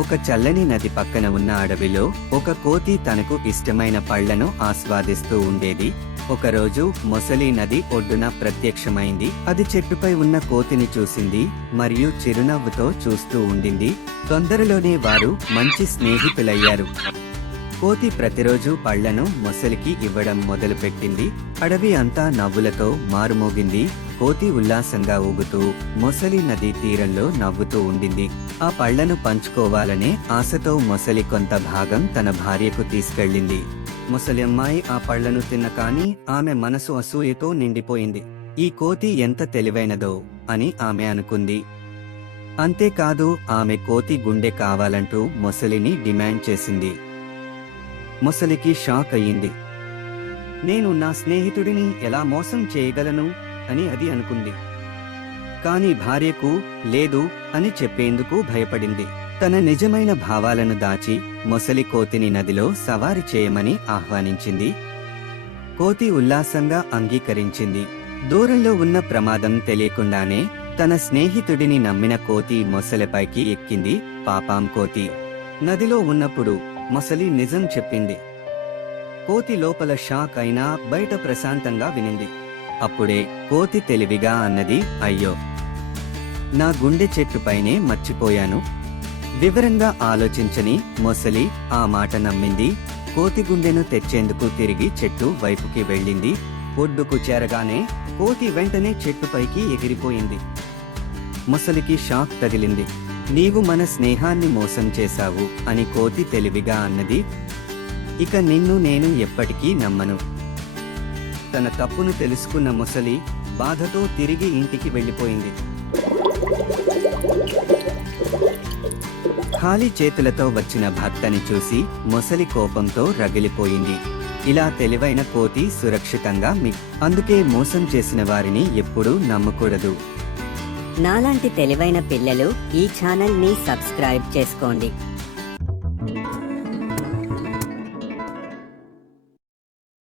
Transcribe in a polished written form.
ఒక చల్లని నది పక్కన ఉన్న అడవిలో ఒక కోతి తనకు ఇష్టమైన పళ్లను ఆస్వాదిస్తూ ఉండేది. ఒకరోజు మొసలి నది ఒడ్డున ప్రత్యక్షమైంది. అది చెట్టుపై ఉన్న కోతిని చూసింది మరియు చిరునవ్వుతో చూస్తూ ఉండింది. తొందరలోనే వారు మంచి స్నేహితులయ్యారు. కోతి ప్రతిరోజు పళ్లను మొసలికి ఇవ్వడం మొదలుపెట్టింది. అడవి అంతా నవ్వులతో మారుమోగింది. కోతి ఉల్లాసంగా ఊగుతూ మొసలి నదీ తీరంలో నవ్వుతూ ఉండింది. ఆ పళ్లను పంచుకోవాలనే ఆశతో మొసలి కొంత భాగం తన భార్యకు తీసుకెళ్ళింది. మొసలి అమ్మాయి ఆ పళ్లను తిన్న కానీ ఆమె మనసు అసూయతో నిండిపోయింది. ఈ కోతి ఎంత తెలివైనదో అని ఆమె అనుకుంది. అంతేకాదు, ఆమె కోతి గుండె కావాలంటూ మొసలిని డిమాండ్ చేసింది. మొసలికి షాక్ అయ్యింది. నేను నా స్నేహితుడిని ఎలా మోసం చేయగలను అని అది అనుకుంది. కాని భార్యకు లేదు అని చెప్పేందుకు భయపడింది. తన నిజమైన భావాలను దాచి మొసలి కోతిని నదిలో సవారి చేయమని ఆహ్వానించింది. కోతి ఉల్లాసంగా అంగీకరించింది. దూరంలో ఉన్న ప్రమాదం తెలియకుండానే తన స్నేహితుడిని నమ్మిన కోతి మొసలిపైకి ఎక్కింది. పాపం కోతి నదిలో ఉన్నప్పుడు మొసలి నిజం చెప్పింది. కోతి లోపల షాక్ అయినా బయట ప్రశాంతంగా వినింది. అప్పుడే కోతి తెలివిగా అన్నది, అయ్యో, నా గుండె చెట్టుపైనే మర్చిపోయాను. వివరంగా ఆలోచించని మొసలి ఆ మాట నమ్మింది. కోతి గుండెను తెచ్చేందుకు తిరిగి చెట్టు వైపుకి వెళ్ళింది. ఒడ్డుకు చేరగానే కోతి వెంటనే చెట్టుపైకి ఎగిరిపోయింది. మొసలికి షాక్ తగిలింది. నీవు మన స్నేహాన్ని మోసం చేశావు అని కోతి తెలివిగా అన్నది. ఇక నిన్ను నేను ఎప్పటికీ నమ్మను. తన తప్పును తెలుసుకున్న మొసలి బాధతో తిరిగి ఇంటికి వెళ్ళిపోయింది. ఖాళీ చేతులతో వచ్చిన భర్తని చూసి మొసలి కోపంతో రగిలిపోయింది. ఇలా తెలివైన కోతి సురక్షితంగా అందుకే మోసం చేసిన వారిని ఎప్పుడూ నమ్మకూడదు. నాలాంటి తెలివైన పిల్లలు ఈ ఛానల్ ని సబ్స్క్రైబ్ చేసుకోండి.